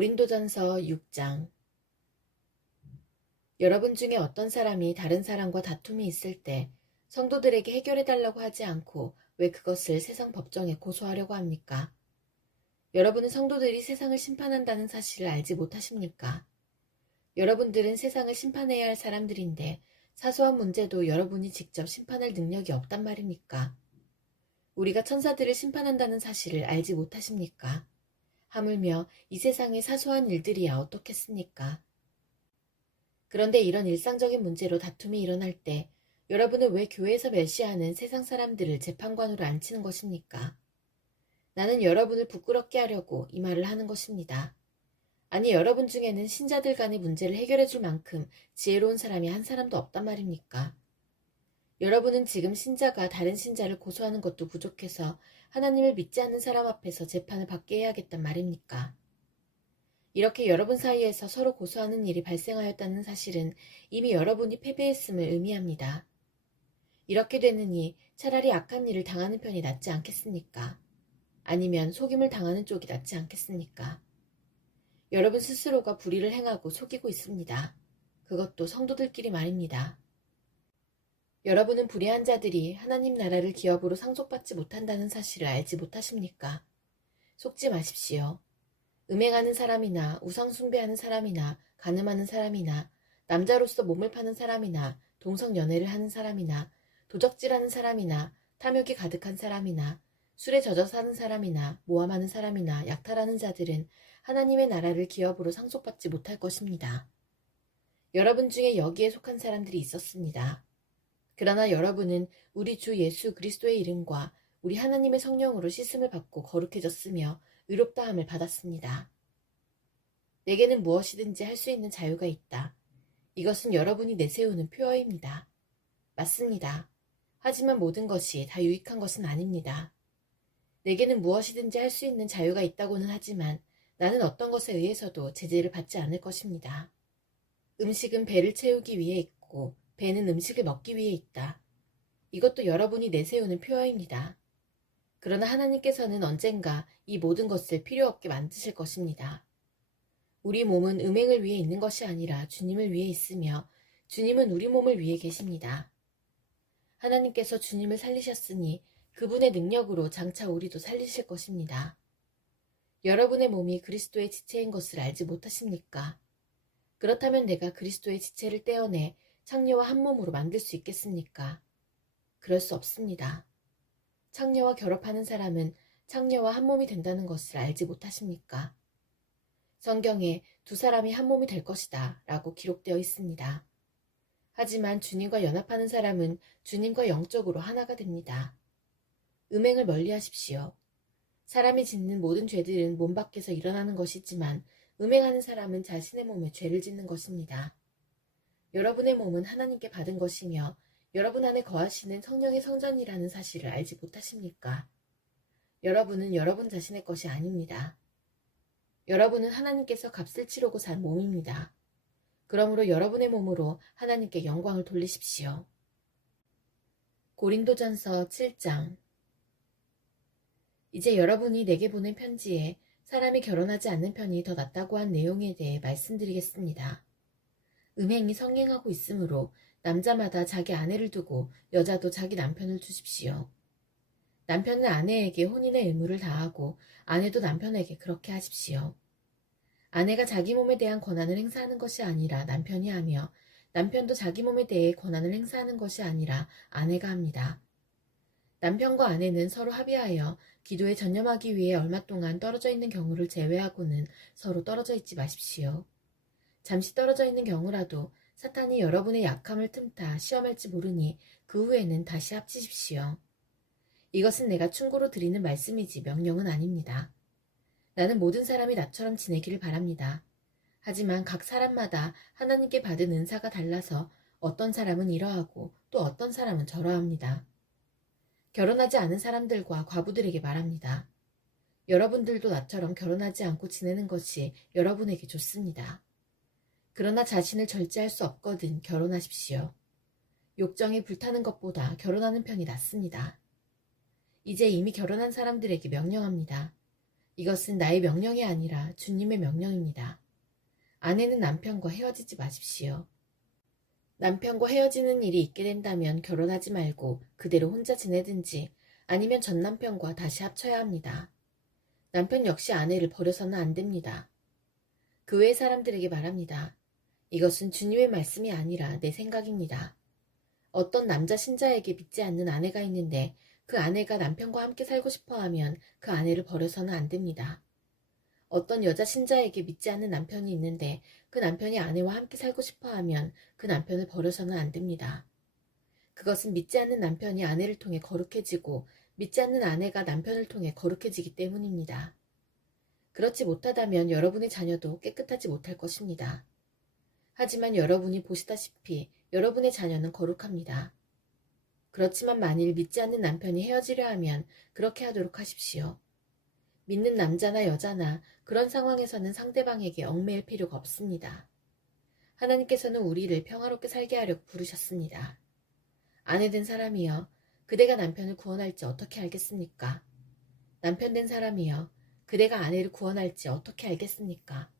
고린도전서 6장. 여러분 중에 어떤 사람이 다른 사람과 다툼이 있을 때 성도들에게 해결해달라고 하지 않고 왜 그것을 세상 법정에 고소하려고 합니까? 여러분은 성도들이 세상을 심판한다는 사실을 알지 못하십니까? 여러분들은 세상을 심판해야 할 사람들인데 사소한 문제도 여러분이 직접 심판할 능력이 없단 말입니까? 우리가 천사들을 심판한다는 사실을 알지 못하십니까? 하물며 이 세상의 사소한 일들이야 어떻겠습니까? 그런데 이런 일상적인 문제로 다툼이 일어날 때 여러분은 왜 교회에서 멸시하는 세상 사람들을 재판관으로 앉히는 것입니까? 나는 여러분을 부끄럽게 하려고 이 말을 하는 것입니다. 아니, 여러분 중에는 신자들 간의 문제를 해결해 줄 만큼 지혜로운 사람이 한 사람도 없단 말입니까? 여러분은 지금 신자가 다른 신자를 고소하는 것도 부족해서 하나님을 믿지 않는 사람 앞에서 재판을 받게 해야겠단 말입니까? 이렇게 여러분 사이에서 서로 고소하는 일이 발생하였다는 사실은 이미 여러분이 패배했음을 의미합니다. 이렇게 되느니 차라리 악한 일을 당하는 편이 낫지 않겠습니까? 아니면 속임을 당하는 쪽이 낫지 않겠습니까? 여러분 스스로가 불의를 행하고 속이고 있습니다. 그것도 성도들끼리 말입니다. 여러분은 불의한 자들이 하나님 나라를 기업으로 상속받지 못한다는 사실을 알지 못하십니까? 속지 마십시오. 음행하는 사람이나 우상숭배하는 사람이나 간음하는 사람이나 남자로서 몸을 파는 사람이나 동성연애를 하는 사람이나 도적질하는 사람이나 탐욕이 가득한 사람이나 술에 젖어 사는 사람이나 모함하는 사람이나 약탈하는 자들은 하나님의 나라를 기업으로 상속받지 못할 것입니다. 여러분 중에 여기에 속한 사람들이 있었습니다. 그러나 여러분은 우리 주 예수 그리스도의 이름과 우리 하나님의 성령으로 씻음을 받고 거룩해졌으며 의롭다함을 받았습니다. 내게는 무엇이든지 할 수 있는 자유가 있다. 이것은 여러분이 내세우는 표어입니다. 맞습니다. 하지만 모든 것이 다 유익한 것은 아닙니다. 내게는 무엇이든지 할 수 있는 자유가 있다고는 하지만 나는 어떤 것에 의해서도 제재를 받지 않을 것입니다. 음식은 배를 채우기 위해 있고 배는 음식을 먹기 위해 있다. 이것도 여러분이 내세우는 표어입니다. 그러나 하나님께서는 언젠가 이 모든 것을 필요 없게 만드실 것입니다. 우리 몸은 음행을 위해 있는 것이 아니라 주님을 위해 있으며 주님은 우리 몸을 위해 계십니다. 하나님께서 주님을 살리셨으니 그분의 능력으로 장차 우리도 살리실 것입니다. 여러분의 몸이 그리스도의 지체인 것을 알지 못하십니까? 그렇다면 내가 그리스도의 지체를 떼어내 창녀와 한 몸으로 만들 수 있겠습니까? 그럴 수 없습니다. 창녀와 결합하는 사람은 창녀와 한 몸이 된다는 것을 알지 못하십니까? 성경에 두 사람이 한 몸이 될 것이다 라고 기록되어 있습니다. 하지만 주님과 연합하는 사람은 주님과 영적으로 하나가 됩니다. 음행을 멀리하십시오. 사람이 짓는 모든 죄들은 몸 밖에서 일어나는 것이지만 음행하는 사람은 자신의 몸에 죄를 짓는 것입니다. 여러분의 몸은 하나님께 받은 것이며 여러분 안에 거하시는 성령의 성전이라는 사실을 알지 못하십니까? 여러분은 여러분 자신의 것이 아닙니다. 여러분은 하나님께서 값을 치르고 산 몸입니다. 그러므로 여러분의 몸으로 하나님께 영광을 돌리십시오. 고린도전서 7장. 이제 여러분이 내게 보낸 편지에 사람이 결혼하지 않는 편이 더 낫다고 한 내용에 대해 말씀드리겠습니다. 음행이 성행하고 있으므로 남자마다 자기 아내를 두고 여자도 자기 남편을 두십시오. 남편은 아내에게 혼인의 의무를 다하고 아내도 남편에게 그렇게 하십시오. 아내가 자기 몸에 대한 권한을 행사하는 것이 아니라 남편이 하며 남편도 자기 몸에 대해 권한을 행사하는 것이 아니라 아내가 합니다. 남편과 아내는 서로 합의하여 기도에 전념하기 위해 얼마 동안 떨어져 있는 경우를 제외하고는 서로 떨어져 있지 마십시오. 잠시 떨어져 있는 경우라도 사탄이 여러분의 약함을 틈타 시험할지 모르니 그 후에는 다시 합치십시오. 이것은 내가 충고로 드리는 말씀이지 명령은 아닙니다. 나는 모든 사람이 나처럼 지내기를 바랍니다. 하지만 각 사람마다 하나님께 받은 은사가 달라서 어떤 사람은 이러하고 또 어떤 사람은 저러합니다. 결혼하지 않은 사람들과 과부들에게 말합니다. 여러분들도 나처럼 결혼하지 않고 지내는 것이 여러분에게 좋습니다. 그러나 자신을 절제할 수 없거든 결혼하십시오. 욕정에 불타는 것보다 결혼하는 편이 낫습니다. 이제 이미 결혼한 사람들에게 명령합니다. 이것은 나의 명령이 아니라 주님의 명령입니다. 아내는 남편과 헤어지지 마십시오. 남편과 헤어지는 일이 있게 된다면 결혼하지 말고 그대로 혼자 지내든지 아니면 전 남편과 다시 합쳐야 합니다. 남편 역시 아내를 버려서는 안 됩니다. 교회 사람들에게 말합니다. 이것은 주님의 말씀이 아니라 내 생각입니다. 어떤 남자 신자에게 믿지 않는 아내가 있는데 그 아내가 남편과 함께 살고 싶어 하면 그 아내를 버려서는 안 됩니다. 어떤 여자 신자에게 믿지 않는 남편이 있는데 그 남편이 아내와 함께 살고 싶어 하면 그 남편을 버려서는 안 됩니다. 그것은 믿지 않는 남편이 아내를 통해 거룩해지고 믿지 않는 아내가 남편을 통해 거룩해지기 때문입니다. 그렇지 못하다면 여러분의 자녀도 깨끗하지 못할 것입니다. 하지만 여러분이 보시다시피 여러분의 자녀는 거룩합니다. 그렇지만 만일 믿지 않는 남편이 헤어지려 하면 그렇게 하도록 하십시오. 믿는 남자나 여자나 그런 상황에서는 상대방에게 얽매일 필요가 없습니다. 하나님께서는 우리를 평화롭게 살게 하려고 부르셨습니다. 아내 된 사람이여, 그대가 남편을 구원할지 어떻게 알겠습니까? 남편 된 사람이여, 그대가 아내를 구원할지 어떻게 알겠습니까?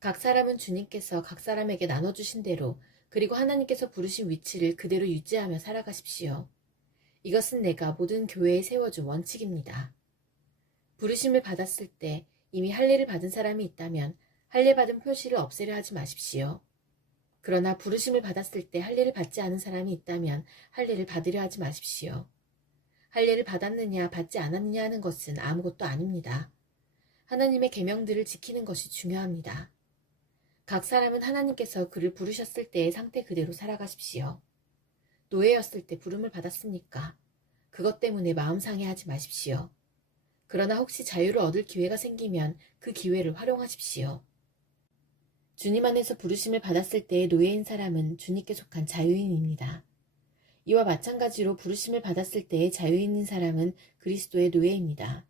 각 사람은 주님께서 각 사람에게 나눠주신 대로 그리고 하나님께서 부르신 위치를 그대로 유지하며 살아가십시오. 이것은 내가 모든 교회에 세워준 원칙입니다. 부르심을 받았을 때 이미 할례를 받은 사람이 있다면 할례 받은 표시를 없애려 하지 마십시오. 그러나 부르심을 받았을 때 할례를 받지 않은 사람이 있다면 할례를 받으려 하지 마십시오. 할례를 받았느냐 받지 않았느냐 하는 것은 아무것도 아닙니다. 하나님의 계명들을 지키는 것이 중요합니다. 각 사람은 하나님께서 그를 부르셨을 때의 상태 그대로 살아가십시오. 노예였을 때 부름을 받았습니까? 그것 때문에 마음 상해하지 마십시오. 그러나 혹시 자유를 얻을 기회가 생기면 그 기회를 활용하십시오. 주님 안에서 부르심을 받았을 때의 노예인 사람은 주님께 속한 자유인입니다. 이와 마찬가지로 부르심을 받았을 때의 자유인인 사람은 그리스도의 노예입니다.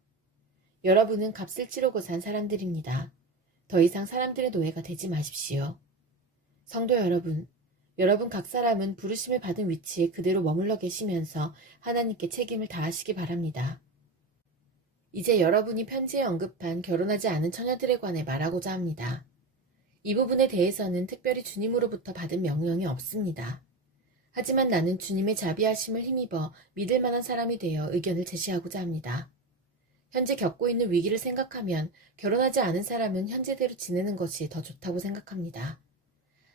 여러분은 값을 치르고 산 사람들입니다. 더 이상 사람들의 노예가 되지 마십시오. 성도 여러분, 여러분 각 사람은 부르심을 받은 위치에 그대로 머물러 계시면서 하나님께 책임을 다하시기 바랍니다. 이제 여러분이 편지에 언급한 결혼하지 않은 처녀들에 관해 말하고자 합니다. 이 부분에 대해서는 특별히 주님으로부터 받은 명령이 없습니다. 하지만 나는 주님의 자비하심을 힘입어 믿을 만한 사람이 되어 의견을 제시하고자 합니다. 현재 겪고 있는 위기를 생각하면 결혼하지 않은 사람은 현재대로 지내는 것이 더 좋다고 생각합니다.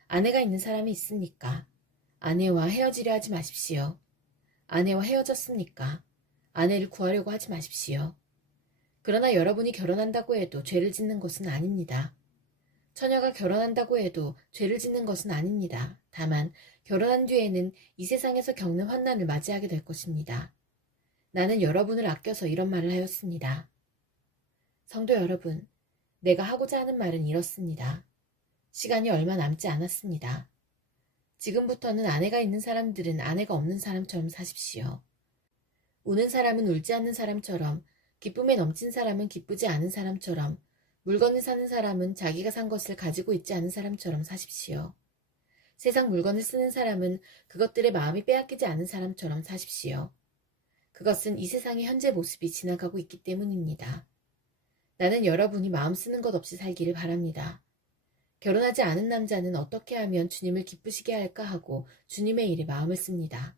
아내가 있는 사람이 있습니까? 아내와 헤어지려 하지 마십시오. 아내와 헤어졌습니까? 아내를 구하려고 하지 마십시오. 그러나 여러분이 결혼한다고 해도 죄를 짓는 것은 아닙니다. 처녀가 결혼한다고 해도 죄를 짓는 것은 아닙니다. 다만 결혼한 뒤에는 이 세상에서 겪는 환난을 맞이하게 될 것입니다. 나는 여러분을 아껴서 이런 말을 하였습니다. 성도 여러분, 내가 하고자 하는 말은 이렇습니다. 시간이 얼마 남지 않았습니다. 지금부터는 아내가 있는 사람들은 아내가 없는 사람처럼 사십시오. 우는 사람은 울지 않는 사람처럼, 기쁨에 넘친 사람은 기쁘지 않은 사람처럼, 물건을 사는 사람은 자기가 산 것을 가지고 있지 않은 사람처럼 사십시오. 세상 물건을 쓰는 사람은 그것들의 마음이 빼앗기지 않은 사람처럼 사십시오. 그것은 이 세상의 현재 모습이 지나가고 있기 때문입니다. 나는 여러분이 마음 쓰는 것 없이 살기를 바랍니다. 결혼하지 않은 남자는 어떻게 하면 주님을 기쁘시게 할까 하고 주님의 일에 마음을 씁니다.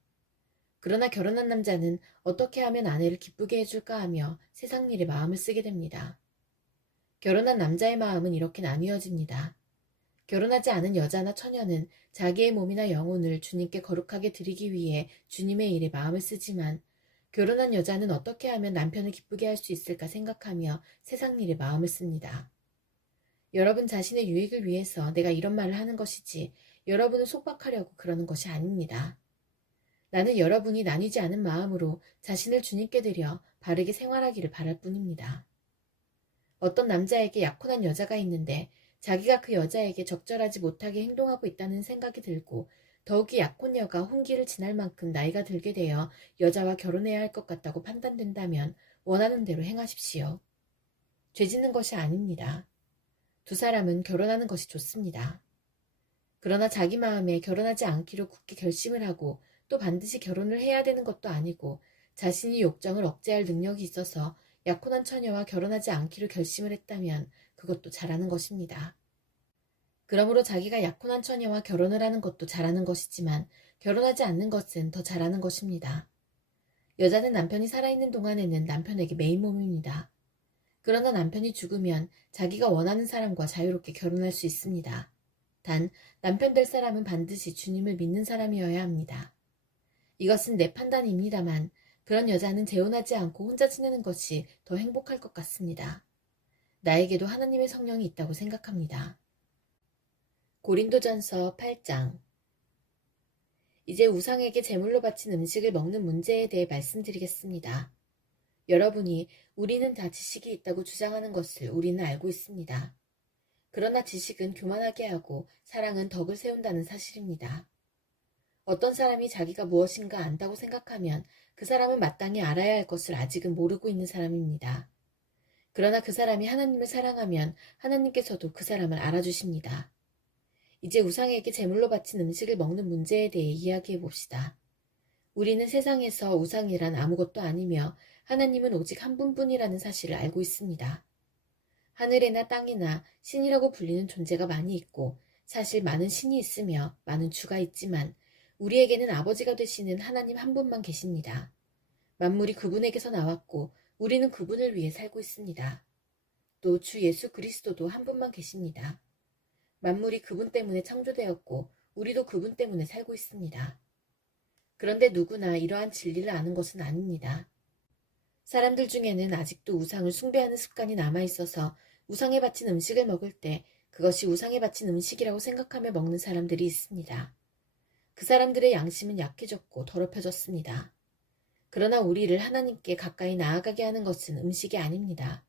그러나 결혼한 남자는 어떻게 하면 아내를 기쁘게 해줄까 하며 세상 일에 마음을 쓰게 됩니다. 결혼한 남자의 마음은 이렇게 나뉘어집니다. 결혼하지 않은 여자나 처녀는 자기의 몸이나 영혼을 주님께 거룩하게 드리기 위해 주님의 일에 마음을 쓰지만 결혼한 여자는 어떻게 하면 남편을 기쁘게 할 수 있을까 생각하며 세상 일에 마음을 씁니다. 여러분 자신의 유익을 위해서 내가 이런 말을 하는 것이지 여러분을 속박하려고 그러는 것이 아닙니다. 나는 여러분이 나뉘지 않은 마음으로 자신을 주님께 드려 바르게 생활하기를 바랄 뿐입니다. 어떤 남자에게 약혼한 여자가 있는데 자기가 그 여자에게 적절하지 못하게 행동하고 있다는 생각이 들고 더욱이 약혼녀가 혼기를 지날 만큼 나이가 들게 되어 여자와 결혼해야 할 것 같다고 판단된다면 원하는 대로 행하십시오. 죄 짓는 것이 아닙니다. 두 사람은 결혼하는 것이 좋습니다. 그러나 자기 마음에 결혼하지 않기로 굳게 결심을 하고 또 반드시 결혼을 해야 되는 것도 아니고 자신이 욕정을 억제할 능력이 있어서 약혼한 처녀와 결혼하지 않기로 결심을 했다면 그것도 잘하는 것입니다. 그러므로 자기가 약혼한 처녀와 결혼을 하는 것도 잘하는 것이지만 결혼하지 않는 것은 더 잘하는 것입니다. 여자는 남편이 살아있는 동안에는 남편에게 메인 몸입니다. 그러나 남편이 죽으면 자기가 원하는 사람과 자유롭게 결혼할 수 있습니다. 단, 남편 될 사람은 반드시 주님을 믿는 사람이어야 합니다. 이것은 내 판단입니다만 그런 여자는 재혼하지 않고 혼자 지내는 것이 더 행복할 것 같습니다. 나에게도 하나님의 성령이 있다고 생각합니다. 고린도전서 8장. 이제 우상에게 제물로 바친 음식을 먹는 문제에 대해 말씀드리겠습니다. 여러분이 우리는 다 지식이 있다고 주장하는 것을 우리는 알고 있습니다. 그러나 지식은 교만하게 하고 사랑은 덕을 세운다는 사실입니다. 어떤 사람이 자기가 무엇인가 안다고 생각하면 그 사람은 마땅히 알아야 할 것을 아직은 모르고 있는 사람입니다. 그러나 그 사람이 하나님을 사랑하면 하나님께서도 그 사람을 알아주십니다. 이제 우상에게 제물로 바친 음식을 먹는 문제에 대해 이야기해 봅시다. 우리는 세상에서 우상이란 아무것도 아니며 하나님은 오직 한 분뿐이라는 사실을 알고 있습니다. 하늘에나 땅이나 신이라고 불리는 존재가 많이 있고 사실 많은 신이 있으며 많은 주가 있지만 우리에게는 아버지가 되시는 하나님 한 분만 계십니다. 만물이 그분에게서 나왔고 우리는 그분을 위해 살고 있습니다. 또 주 예수 그리스도도 한 분만 계십니다. 만물이 그분 때문에 창조되었고 우리도 그분 때문에 살고 있습니다. 그런데 누구나 이러한 진리를 아는 것은 아닙니다. 사람들 중에는 아직도 우상을 숭배하는 습관이 남아있어서 우상에 바친 음식을 먹을 때 그것이 우상에 바친 음식이라고 생각하며 먹는 사람들이 있습니다. 그 사람들의 양심은 약해졌고 더럽혀졌습니다. 그러나 우리를 하나님께 가까이 나아가게 하는 것은 음식이 아닙니다.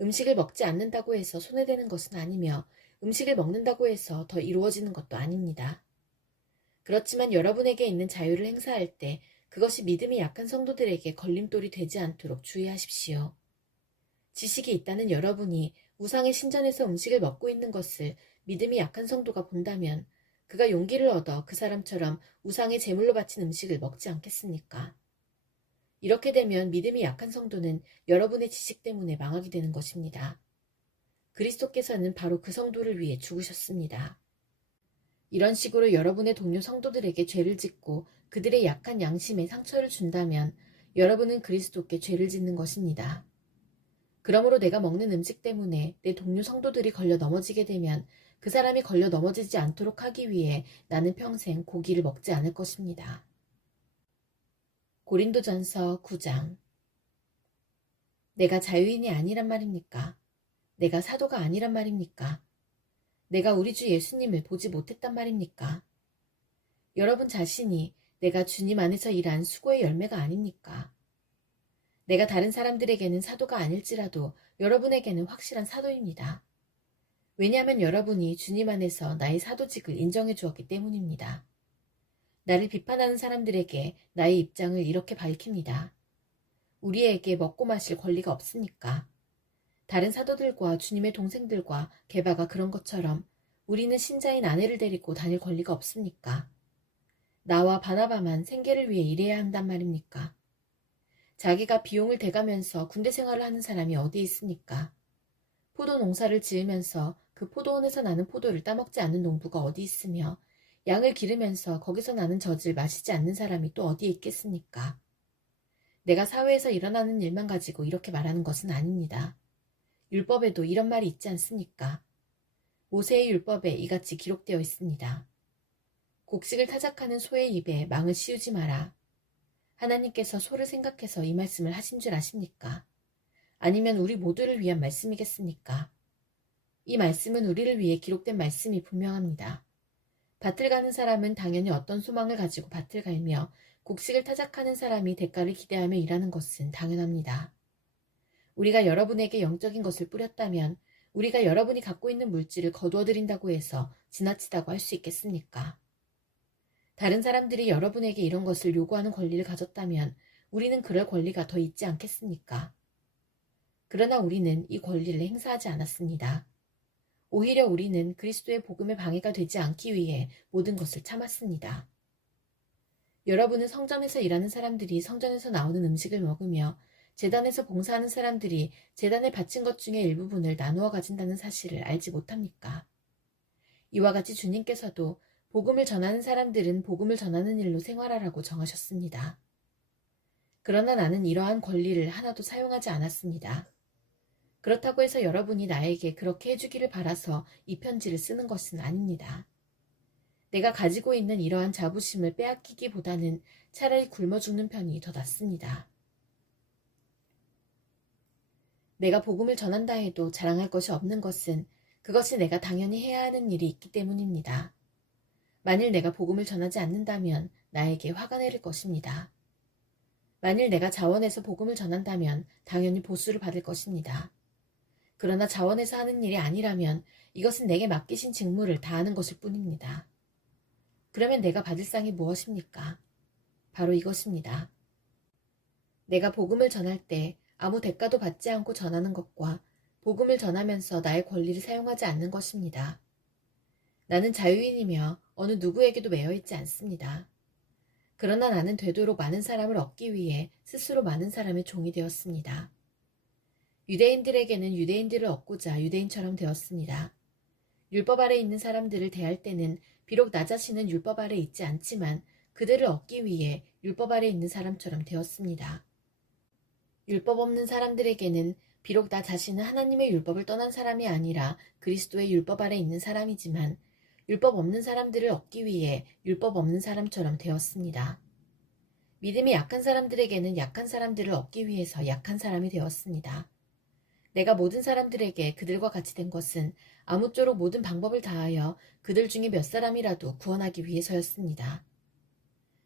음식을 먹지 않는다고 해서 손해되는 것은 아니며 음식을 먹는다고 해서 더 이루어지는 것도 아닙니다. 그렇지만 여러분에게 있는 자유를 행사할 때 그것이 믿음이 약한 성도들에게 걸림돌이 되지 않도록 주의하십시오. 지식이 있다는 여러분이 우상의 신전에서 음식을 먹고 있는 것을 믿음이 약한 성도가 본다면 그가 용기를 얻어 그 사람처럼 우상의 제물로 바친 음식을 먹지 않겠습니까? 이렇게 되면 믿음이 약한 성도는 여러분의 지식 때문에 망하게 되는 것입니다. 그리스도께서는 바로 그 성도를 위해 죽으셨습니다. 이런 식으로 여러분의 동료 성도들에게 죄를 짓고 그들의 약한 양심에 상처를 준다면 여러분은 그리스도께 죄를 짓는 것입니다. 그러므로 내가 먹는 음식 때문에 내 동료 성도들이 걸려 넘어지게 되면 그 사람이 걸려 넘어지지 않도록 하기 위해 나는 평생 고기를 먹지 않을 것입니다. 고린도전서 9장. 내가 자유인이 아니란 말입니까? 내가 사도가 아니란 말입니까? 내가 우리 주 예수님을 보지 못했단 말입니까? 여러분 자신이 내가 주님 안에서 일한 수고의 열매가 아닙니까? 내가 다른 사람들에게는 사도가 아닐지라도 여러분에게는 확실한 사도입니다. 왜냐하면 여러분이 주님 안에서 나의 사도직을 인정해 주었기 때문입니다. 나를 비판하는 사람들에게 나의 입장을 이렇게 밝힙니다. 우리에게 먹고 마실 권리가 없습니까? 다른 사도들과 주님의 동생들과 게바가 그런 것처럼 우리는 신자인 아내를 데리고 다닐 권리가 없습니까? 나와 바나바만 생계를 위해 일해야 한단 말입니까? 자기가 비용을 대가면서 군대 생활을 하는 사람이 어디 있습니까? 포도 농사를 지으면서 그 포도원에서 나는 포도를 따먹지 않는 농부가 어디 있으며 양을 기르면서 거기서 나는 젖을 마시지 않는 사람이 또 어디에 있겠습니까? 내가 사회에서 일어나는 일만 가지고 이렇게 말하는 것은 아닙니다. 율법에도 이런 말이 있지 않습니까? 모세의 율법에 이같이 기록되어 있습니다. 곡식을 타작하는 소의 입에 망을 씌우지 마라. 하나님께서 소를 생각해서 이 말씀을 하신 줄 아십니까? 아니면 우리 모두를 위한 말씀이겠습니까? 이 말씀은 우리를 위해 기록된 말씀이 분명합니다. 밭을 가는 사람은 당연히 어떤 소망을 가지고 밭을 갈며 곡식을 타작하는 사람이 대가를 기대하며 일하는 것은 당연합니다. 우리가 여러분에게 영적인 것을 뿌렸다면 우리가 여러분이 갖고 있는 물질을 거두어드린다고 해서 지나치다고 할 수 있겠습니까? 다른 사람들이 여러분에게 이런 것을 요구하는 권리를 가졌다면 우리는 그럴 권리가 더 있지 않겠습니까? 그러나 우리는 이 권리를 행사하지 않았습니다. 오히려 우리는 그리스도의 복음에 방해가 되지 않기 위해 모든 것을 참았습니다. 여러분은 성전에서 일하는 사람들이 성전에서 나오는 음식을 먹으며 재단에서 봉사하는 사람들이 재단에 바친 것 중에 일부분을 나누어 가진다는 사실을 알지 못합니까? 이와 같이 주님께서도 복음을 전하는 사람들은 복음을 전하는 일로 생활하라고 정하셨습니다. 그러나 나는 이러한 권리를 하나도 사용하지 않았습니다. 그렇다고 해서 여러분이 나에게 그렇게 해주기를 바라서 이 편지를 쓰는 것은 아닙니다. 내가 가지고 있는 이러한 자부심을 빼앗기기보다는 차라리 굶어 죽는 편이 더 낫습니다. 내가 복음을 전한다 해도 자랑할 것이 없는 것은 그것이 내가 당연히 해야 하는 일이 있기 때문입니다. 만일 내가 복음을 전하지 않는다면 나에게 화가 내릴 것입니다. 만일 내가 자원해서 복음을 전한다면 당연히 보수를 받을 것입니다. 그러나 자원해서 하는 일이 아니라면 이것은 내게 맡기신 직무를 다하는 것일 뿐입니다. 그러면 내가 받을 상이 무엇입니까? 바로 이것입니다. 내가 복음을 전할 때 아무 대가도 받지 않고 전하는 것과 복음을 전하면서 나의 권리를 사용하지 않는 것입니다. 나는 자유인이며 어느 누구에게도 매여 있지 않습니다. 그러나 나는 되도록 많은 사람을 얻기 위해 스스로 많은 사람의 종이 되었습니다. 유대인들에게는 유대인들을 얻고자 유대인처럼 되었습니다. 율법 아래 있는 사람들을 대할 때는 비록 나 자신은 율법 아래 있지 않지만 그들을 얻기 위해 율법 아래 있는 사람처럼 되었습니다. 율법 없는 사람들에게는 비록 나 자신은 하나님의 율법을 떠난 사람이 아니라 그리스도의 율법 아래 있는 사람이지만 율법 없는 사람들을 얻기 위해 율법 없는 사람처럼 되었습니다. 믿음이 약한 사람들에게는 약한 사람들을 얻기 위해서 약한 사람이 되었습니다. 내가 모든 사람들에게 그들과 같이 된 것은 아무쪼록 모든 방법을 다하여 그들 중에 몇 사람이라도 구원하기 위해서였습니다.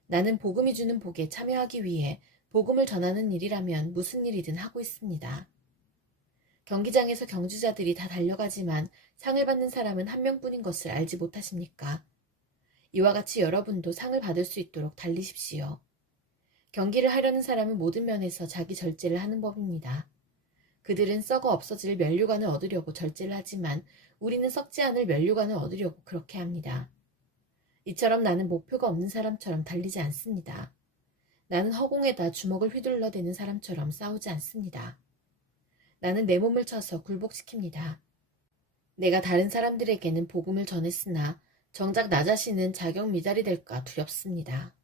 나는 복음이 주는 복에 참여하기 위해 복음을 전하는 일이라면 무슨 일이든 하고 있습니다. 경기장에서 경주자들이 다 달려가지만 상을 받는 사람은 한 명뿐인 것을 알지 못하십니까? 이와 같이 여러분도 상을 받을 수 있도록 달리십시오. 경기를 하려는 사람은 모든 면에서 자기 절제를 하는 법입니다. 그들은 썩어 없어질 면류관을 얻으려고 절제를 하지만 우리는 썩지 않을 면류관을 얻으려고 그렇게 합니다. 이처럼 나는 목표가 없는 사람처럼 달리지 않습니다. 나는 허공에다 주먹을 휘둘러대는 사람처럼 싸우지 않습니다. 나는 내 몸을 쳐서 굴복시킵니다. 내가 다른 사람들에게는 복음을 전했으나 정작 나 자신은 자격 미달이 될까 두렵습니다.